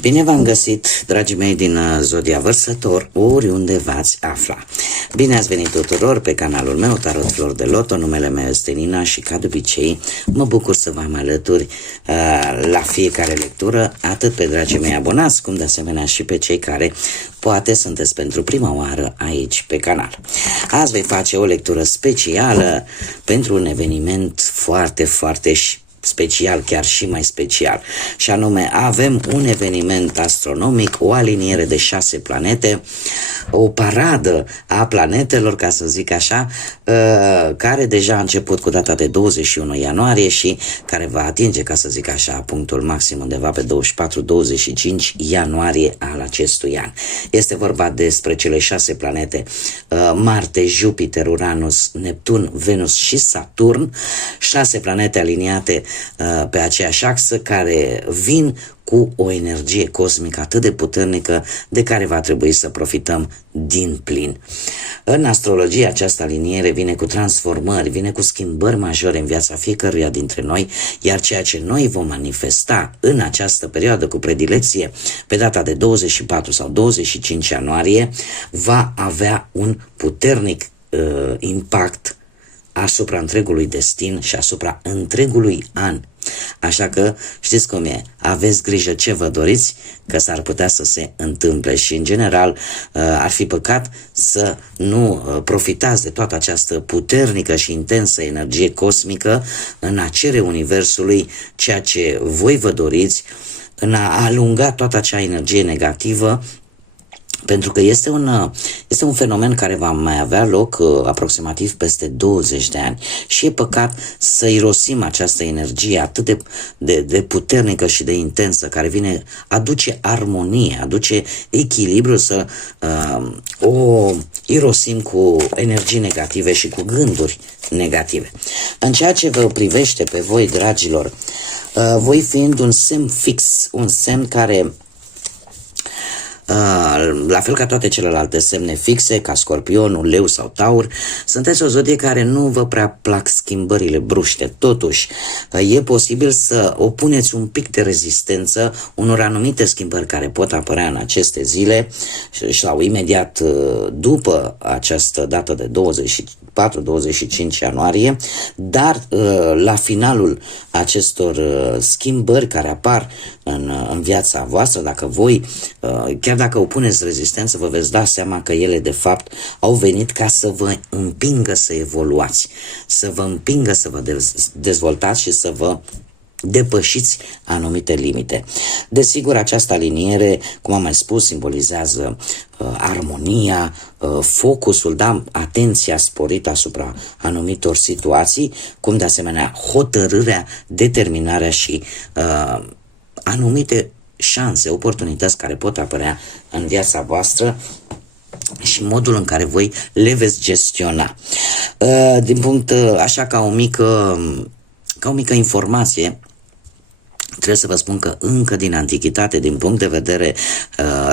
Bine v-am găsit, dragii mei din Zodia Vărsător, oriunde v-ați afla. Bine ați venit tuturor pe canalul meu, Tarot Flor de Loto. Numele meu este Nina și, ca de obicei, mă bucur să vă am alături la fiecare lectură, atât pe dragii mei abonați, cum de asemenea și pe cei care poate sunteți pentru prima oară aici pe canal. Azi voi face o lectură specială pentru un eveniment foarte special, chiar și mai special. Și anume, avem un eveniment astronomic, o aliniere de 6 planete, o paradă a planetelor, ca să zic așa, care deja a început cu data de 21 ianuarie și care va atinge, ca să zic așa, punctul maxim undeva pe 24-25 ianuarie al acestui an. Este vorba despre cele 6 planete, Marte, Jupiter, Uranus, Neptun, Venus și Saturn, 6 planete aliniate pe aceeași axă, care vin cu o energie cosmică atât de puternică de care va trebui să profităm din plin. În astrologie, această aliniere vine cu transformări, vine cu schimbări majore în viața fiecăruia dintre noi, iar ceea ce noi vom manifesta în această perioadă cu predilecție pe data de 24 sau 25 ianuarie va avea un puternic impact asupra întregului destin și asupra întregului an. Așa că știți cum e, aveți grijă ce vă doriți, că s-ar putea să se întâmple și în general ar fi păcat să nu profitați de toată această puternică și intensă energie cosmică în a cere universului ceea ce voi vă doriți, în a alunga toată acea energie negativă, pentru că este un fenomen care va mai avea loc aproximativ peste 20 de ani și e păcat să irosim această energie atât de puternică și de intensă, care aduce armonie, aduce echilibru, să o irosim cu energii negative și cu gânduri negative. În ceea ce vă privește pe voi, dragilor, voi fiind un semn fix, un semn care, la fel ca toate celelalte semne fixe, ca Scorpionul, Leu sau Taur, sunteți o zodie care nu vă prea plac schimbările bruște. Totuși, e posibil să opuneți un pic de rezistență unor anumite schimbări care pot apărea în aceste zile sau imediat după această dată de 24-25 ianuarie, dar la finalul acestor schimbări care apar în viața voastră, dacă voi, chiar dacă opuneți rezistență, vă veți da seama că ele de fapt au venit ca să vă împingă să evoluați, să vă împingă să vă dezvoltați și să vă depășiți anumite limite. Desigur, această aliniere, cum am mai spus, simbolizează armonia, focusul, da, atenția sporită asupra anumitor situații, cum de asemenea hotărârea, determinarea și anumite șanse, oportunități care pot apărea în viața voastră și modul în care voi le veți gestiona. Așa ca o mică informație, trebuie să vă spun că încă din antichitate, din punct de vedere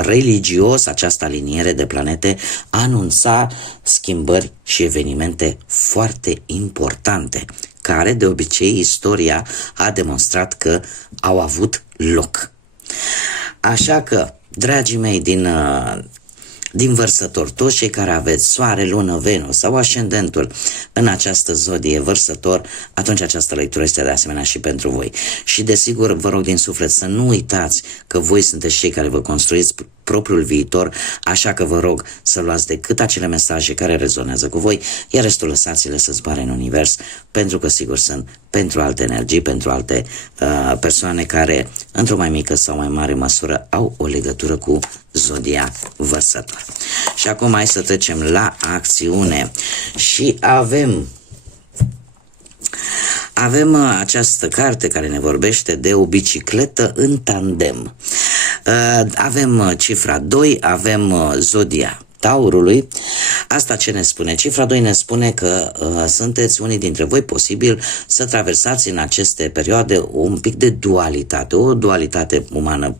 religios, această aliniere de planete anunța schimbări și evenimente foarte importante, care de obicei istoria a demonstrat că au avut loc. Așa că, dragii mei din Vărsător, toți cei care aveți Soare, Lună, Venus sau ascendentul în această zodie Vărsător, atunci această lectură este de asemenea și pentru voi. Și desigur, vă rog din suflet să nu uitați că voi sunteți cei care vă construiți propriul viitor, așa că vă rog să luați decât acele mesaje care rezonează cu voi, iar restul lăsați-le să zboare în univers, pentru că sigur sunt pentru alte energii, pentru alte persoane care, într-o mai mică sau mai mare măsură, au o legătură cu zodia Vărsător. Și acum hai să trecem la acțiune și avem această carte care ne vorbește de o bicicletă în tandem. Avem cifra 2, avem zodia Taurului. Asta ce ne spune? Cifra 2 ne spune că sunteți unii dintre voi posibil să traversați în aceste perioade un pic de dualitate, o dualitate umană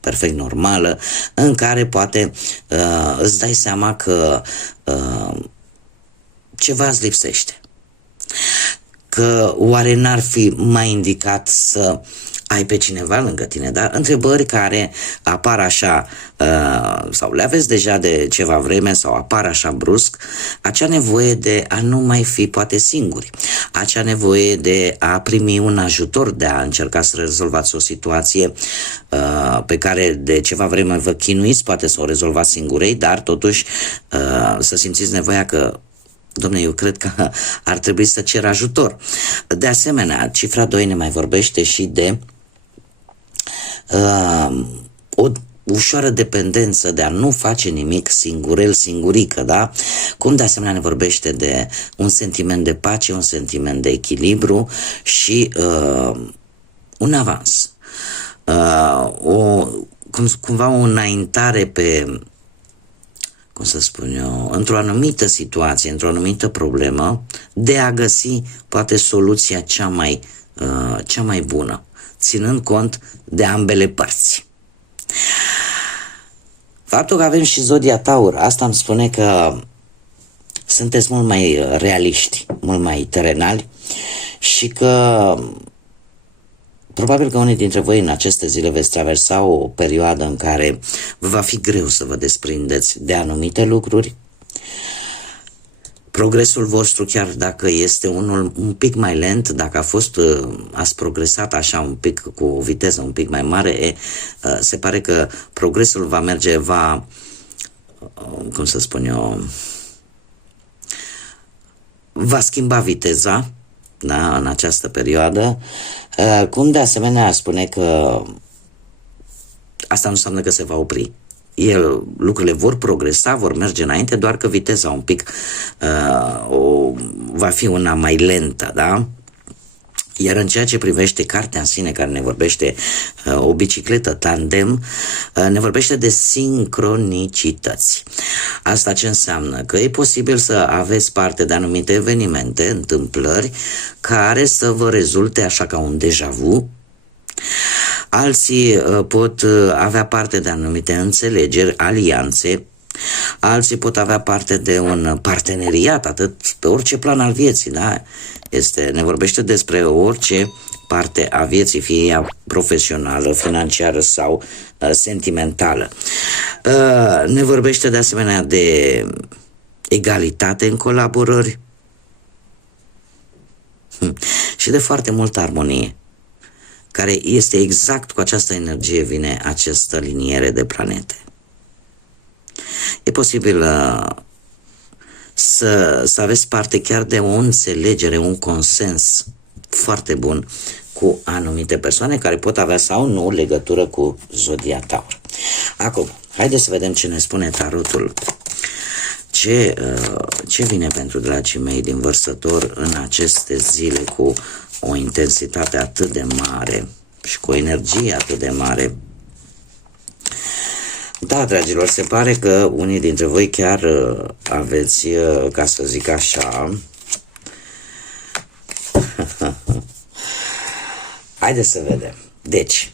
perfect normală, în care poate îți dai seama că ceva îți lipsește. Că oare n-ar fi mai indicat să ai pe cineva lângă tine, da? Întrebări care apar așa, sau le aveți deja de ceva vreme sau apar așa brusc, acea nevoie de a nu mai fi poate singuri, acea nevoie de a primi un ajutor, de a încerca să rezolvați o situație pe care de ceva vreme vă chinuiți, poate să o rezolvați singurei, dar totuși să simțiți nevoia că dom'le, eu cred că ar trebui să cer ajutor. De asemenea, cifra 2 ne mai vorbește și de o ușoară dependență de a nu face nimic singurel, singurică, da? Cum de asemenea ne vorbește de un sentiment de pace, un sentiment de echilibru și un avans. Cumva o înaintare pe, cum să spun eu, într-o anumită situație, într-o anumită problemă, de a găsi poate soluția cea mai bună, ținând cont de ambele părți. Faptul că avem și Zodia Taur, asta îmi spune că sunteți mult mai realiști, mult mai terenali și că probabil că unii dintre voi în aceste zile veți traversa o perioadă în care vă va fi greu să vă desprindeți de anumite lucruri. Progresul vostru, chiar dacă este unul un pic mai lent, dacă ați progresat așa un pic cu o viteză un pic mai mare, se pare că progresul va merge, cum să spun eu, va schimba viteza, da, în această perioadă, cum de asemenea spune că asta nu înseamnă că se va opri. Lucrurile vor progresa, vor merge înainte, doar că viteza un pic va fi una mai lentă, da? Iar în ceea ce privește cartea în sine, care ne vorbește o bicicletă tandem, ne vorbește de sincronicități. Asta ce înseamnă? Că e posibil să aveți parte de anumite evenimente, întâmplări, care să vă rezulte așa ca un déjà vu. Alții pot avea parte de anumite înțelegeri, alianțe. Alții pot avea parte de un parteneriat, atât pe orice plan al vieții, da? Ne vorbește despre orice parte a vieții, fie ea profesională, financiară sau sentimentală. Ne vorbește de asemenea de egalitate în colaborări și de foarte multă armonie, care este exact cu această energie vine această liniere de planete. E posibil să aveți parte chiar de o înțelegere, un consens foarte bun cu anumite persoane care pot avea sau nu legătură cu Zodia Taur. Acum, haideți să vedem ce ne spune tarotul. Ce vine pentru dragii mei din Vărsător în aceste zile cu o intensitate atât de mare și cu o energie atât de mare? Da, dragilor, se pare că unii dintre voi chiar aveți, ca să zic așa, haideți să vedem. Deci,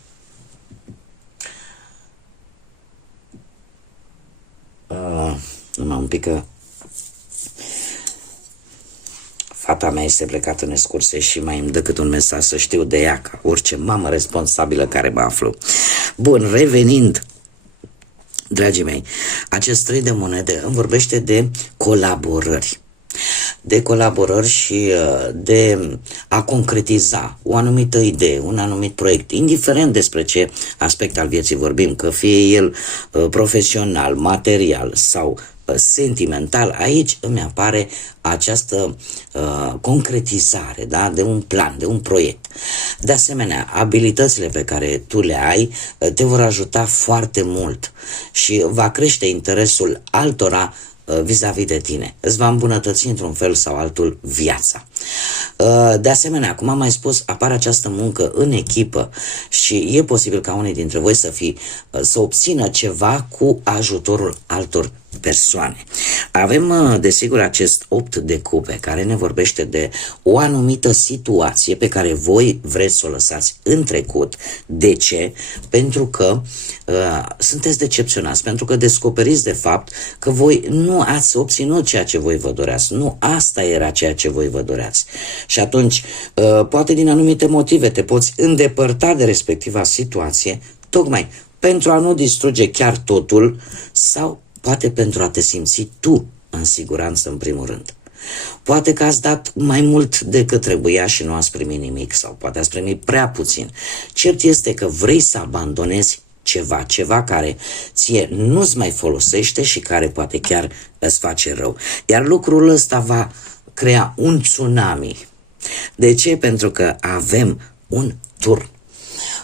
numai un pic că fata mea este plecată în excursie și mai îmi dă cât un mesaj să știu de ea, ca orice mamă responsabilă care mă aflu. Bun, revenind, dragii mei, acest 3 de monede îmi vorbește de colaborări. De colaborări și de a concretiza o anumită idee, un anumit proiect, indiferent despre ce aspect al vieții vorbim, că fie el profesional, material sau sentimental, aici îmi apare această concretizare, da? De un plan, de un proiect. De asemenea, abilitățile pe care tu le ai te vor ajuta foarte mult și va crește interesul altora vis-a-vis de tine. Îți va îmbunătăți într-un fel sau altul viața. De asemenea, cum am mai spus, apare această muncă în echipă și e posibil ca unii dintre voi să obțină ceva cu ajutorul altor persoane. Avem, desigur, acest 8 de cupe care ne vorbește de o anumită situație pe care voi vreți să o lăsați în trecut. De ce? Pentru că sunteți decepționați, pentru că descoperiți de fapt că voi nu ați obținut ceea ce voi vă doreați. Nu asta era ceea ce voi vă doreați. Și atunci, poate din anumite motive te poți îndepărta de respectiva situație, tocmai pentru a nu distruge chiar totul sau poate pentru a te simți tu în siguranță în primul rând. Poate că ați dat mai mult decât trebuia și nu ați primit nimic sau poate ați primit prea puțin. Cert este că vrei să abandonezi ceva care ție nu-ți mai folosește și care poate chiar îți face rău. Iar lucrul ăsta va crea un tsunami. De ce? Pentru că avem un turn.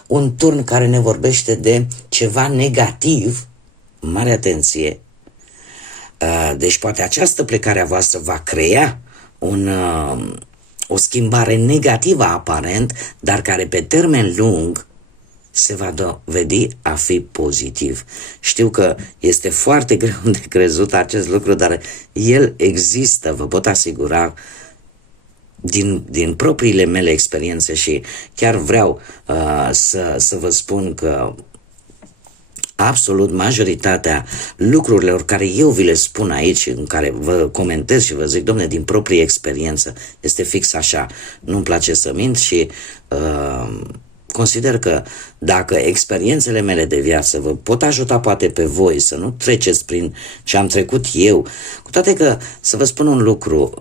Un turn care ne vorbește de ceva negativ, mare atenție. Deci poate această plecare a voastră va crea o schimbare negativă aparent, dar care pe termen lung se va dovedi a fi pozitiv. Știu că este foarte greu de crezut acest lucru, dar el există, vă pot asigura, din propriile mele experiențe și chiar vreau să vă spun că absolut majoritatea lucrurilor care eu vi le spun aici, în care vă comentez și vă zic, domne, din proprie experiență, este fix așa. Nu-mi place să mint și consider că dacă experiențele mele de viață vă pot ajuta poate pe voi să nu treceți prin ce am trecut eu, cu toate că, să vă spun un lucru,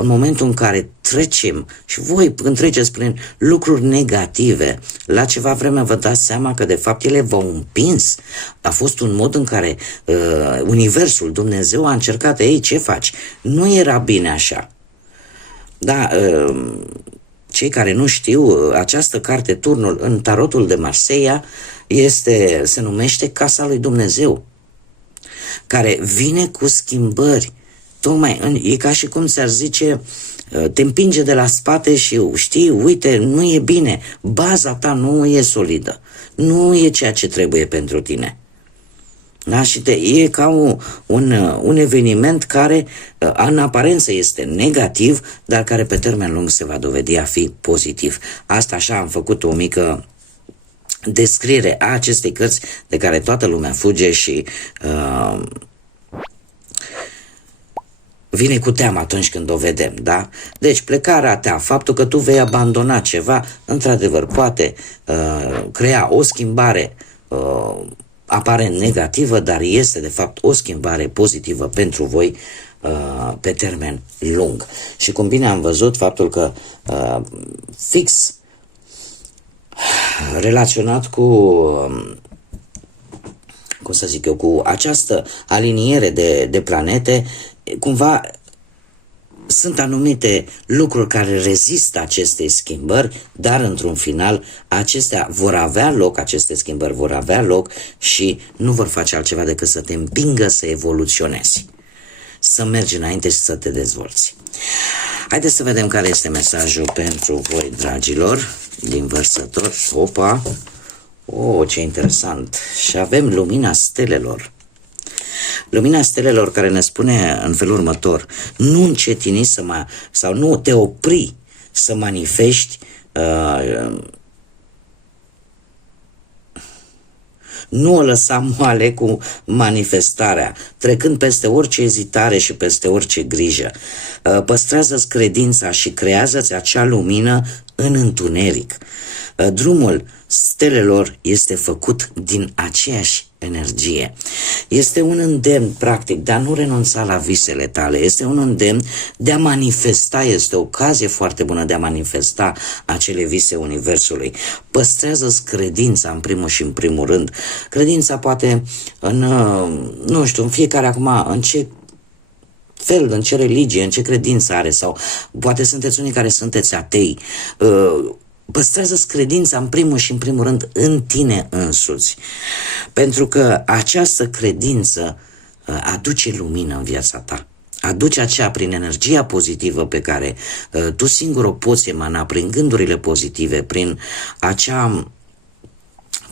în momentul în care trecem și voi când treceți prin lucruri negative, la ceva vreme vă dați seama că de fapt ele v-au împins. A fost un mod în care Universul, Dumnezeu a încercat, ei, ce faci? Nu era bine așa. Da, cei care nu știu, această carte, turnul în tarotul de Marseilla, se numește Casa lui Dumnezeu, care vine cu schimbări. Tocmai, e ca și cum ți-ar zice, te împinge de la spate și știi, uite, nu e bine, baza ta nu e solidă, nu e ceea ce trebuie pentru tine. Da? Și e ca un eveniment care în aparență este negativ, dar care pe termen lung se va dovedi a fi pozitiv. Asta așa am făcut o mică descriere a acestei cărți de care toată lumea fuge și vine cu teamă atunci când o vedem, da? Deci plecarea ta, faptul că tu vei abandona ceva, într-adevăr poate crea o schimbare aparent negativă, dar este de fapt o schimbare pozitivă pentru voi pe termen lung. Și cum bine am văzut, faptul că fix relaționat cu cum să zic eu, cu această aliniere de planete, cumva sunt anumite lucruri care rezistă acestei schimbări, dar într-un final acestea vor avea loc, aceste schimbări vor avea loc și nu vor face altceva decât să te împingă să evoluționezi, să mergi înainte și să te dezvolți. Haideți să vedem care este mesajul pentru voi, dragilor, din Vărsător. Opa! Oh, ce interesant! Și avem lumina stelelor. Lumina stelelor care ne spune în felul următor: nu încetini sau nu te opri să manifesti, nu o lăsa moale cu manifestarea, trecând peste orice ezitare și peste orice grijă. Păstrează-ți credința și creează-ți acea lumină în întuneric. Drumul stelelor este făcut din aceeași energie. Este un îndemn, practic, de a nu renunța la visele tale. Este un îndemn de a manifesta. Este o ocazie foarte bună de a manifesta acele vise Universului. Păstrează-ți credința în primul și în primul rând. Credința poate în, nu știu, în fiecare acum, în ce fel, în ce religie, în ce credință are, sau poate sunteți unii care sunteți atei. Păstrează-ți credința în primul și în primul rând în tine însuți, pentru că această credință aduce lumină în viața ta, aduce aceea prin energia pozitivă pe care tu singur o poți emana, prin gândurile pozitive, prin acea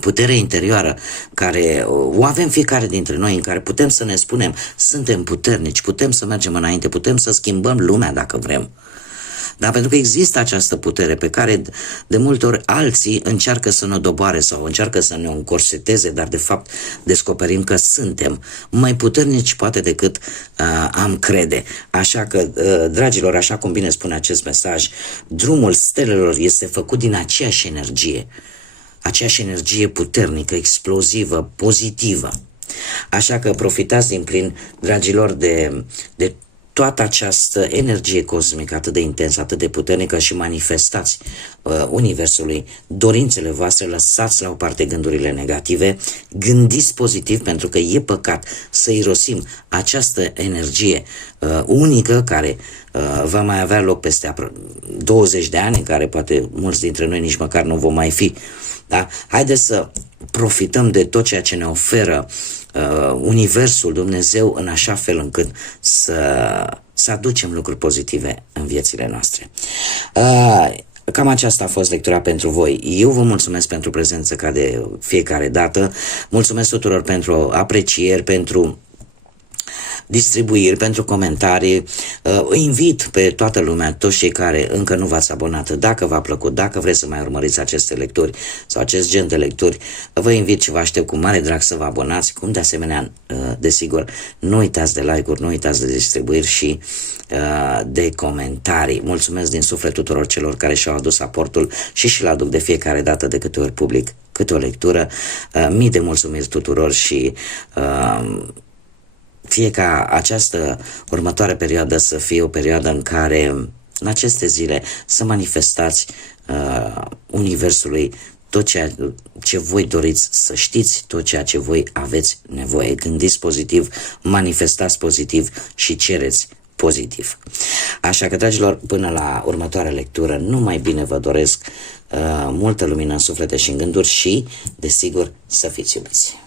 putere interioară care o avem fiecare dintre noi, în care putem să ne spunem suntem puternici, putem să mergem înainte, putem să schimbăm lumea dacă vrem. Dar pentru că există această putere pe care de multe ori alții încearcă să ne doboare sau încearcă să ne încorseteze, dar de fapt descoperim că suntem mai puternici poate decât am crede. Așa că, dragilor, așa cum bine spune acest mesaj, drumul stelelor este făcut din aceeași energie puternică, explozivă, pozitivă. Așa că profitați din plin, dragilor, de toată această energie cosmică atât de intensă, atât de puternică și manifestați Universului dorințele voastre, lăsați la o parte gândurile negative, gândiți pozitiv, pentru că e păcat să irosim această energie unică care va mai avea loc peste 20 de ani, în care poate mulți dintre noi nici măcar nu vom mai fi. Da? Haideți să profităm de tot ceea ce ne oferă Universul, Dumnezeu, în așa fel încât să aducem lucruri pozitive în viețile noastre. Cam aceasta a fost lectura pentru voi. Eu vă mulțumesc pentru prezență ca de fiecare dată. Mulțumesc tuturor pentru aprecieri, pentru distribuiri, pentru comentarii. Îi invit pe toată lumea, toți cei care încă nu v-ați abonat, dacă v-a plăcut, dacă vreți să mai urmăriți aceste lecturi sau acest gen de lecturi, vă invit și vă aștept cu mare drag să vă abonați, cum de asemenea, desigur, nu uitați de like-uri, nu uitați de distribuiri și de comentarii. Mulțumesc din suflet tuturor celor care și-au adus aportul și l aduc de fiecare dată de câte ori public câte o lectură. Mii de mulțumiri tuturor și fie ca această următoare perioadă să fie o perioadă în care, în aceste zile, să manifestați Universului tot ceea ce voi doriți să știți, tot ceea ce voi aveți nevoie. Gândiți pozitiv, manifestați pozitiv și cereți pozitiv. Așa că, dragilor, până la următoarea lectură, numai bine vă doresc multă lumină în suflete și în gânduri și, desigur, să fiți iubiți.